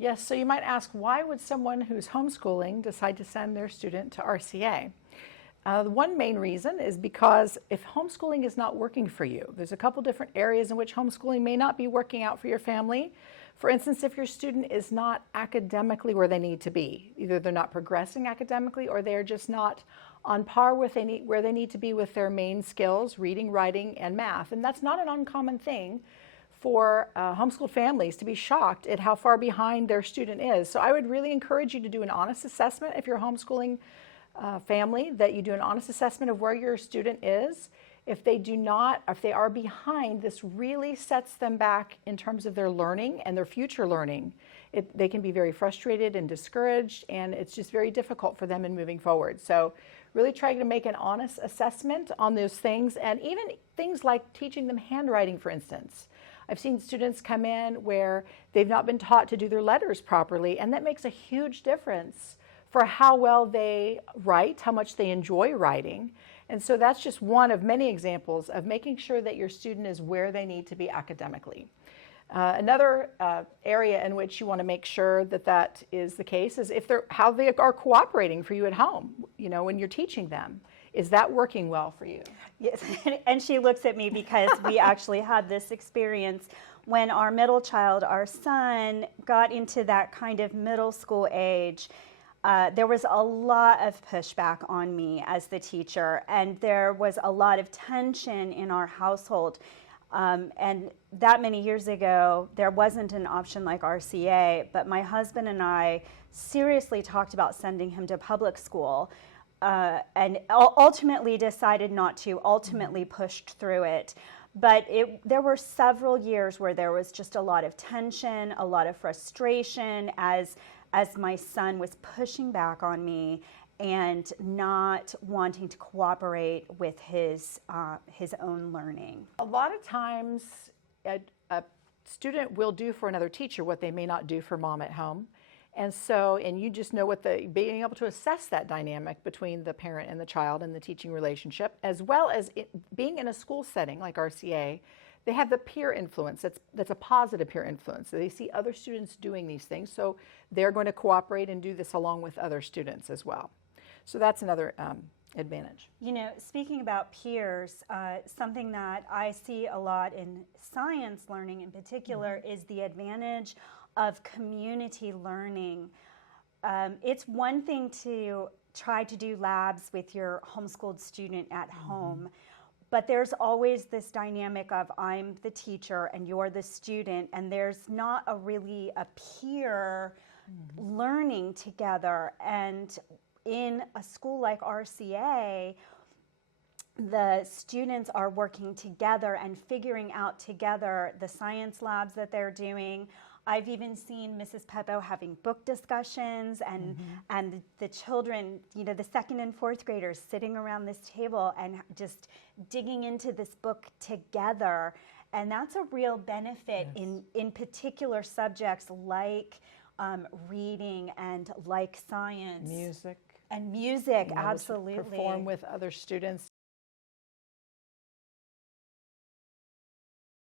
Yes, so you might ask, why would someone who's homeschooling decide to send their student to RCA? The one main reason is because if homeschooling is not working for you, there's a couple different areas in which homeschooling may not be working out for your family. For instance, if your student is not academically where they need to be, either they're not progressing academically or they're just not on par with where they need to be with their main skills, reading, writing, and math. And that's not an uncommon thing for homeschooled families to be shocked at how far behind their student is. So I would really encourage you to do an honest assessment if you're homeschooling family, that you do an honest assessment of where your student is. If they do not, if they are behind, this really sets them back in terms of their learning and their future learning. They can be very frustrated and discouraged, and it's just very difficult for them in moving forward. So really try to make an honest assessment on those things, and even things like teaching them handwriting, for instance. I've seen students come in where they've not been taught to do their letters properly, and that makes a huge difference for how well they write, how much they enjoy writing. And so that's just one of many examples of making sure that your student is where they need to be academically. Another area in which you want to make sure that that is the case is how they are cooperating for you at home, when you're teaching them. Is that working well for you? Yes, and she looks at me because we actually had this experience when our middle child, our son, got into that kind of middle school age. There was a lot of pushback on me as the teacher, and there was a lot of tension in our household. And that many years ago, there wasn't an option like RCA, but my husband and I seriously talked about sending him to public school, and ultimately decided not to, ultimately pushed through it. But there were several years where there was just a lot of tension, a lot of frustration as my son was pushing back on me and not wanting to cooperate with his own learning. A lot of times a student will do for another teacher what they may not do for mom at home. And you just know being able to assess that dynamic between the parent and the child and the teaching relationship, as well as being in a school setting like RCA. They have the peer influence. That's a positive peer influence. So they see other students doing these things, so they're going to cooperate and do this along with other students as well. So that's another advantage. Speaking about peers, something that I see a lot in science learning in particular is the advantage of community learning. It's one thing to try to do labs with your homeschooled student at home, but there's always this dynamic of I'm the teacher and you're the student, and there's not really a peer learning together. And in a school like RCA, the students are working together and figuring out together the science labs that they're doing. I've even seen Mrs. Peppo having book discussions and the children, the second and fourth graders sitting around this table and just digging into this book together. And that's a real benefit in particular subjects like reading and like science. Music. And music, absolutely. Perform with other students.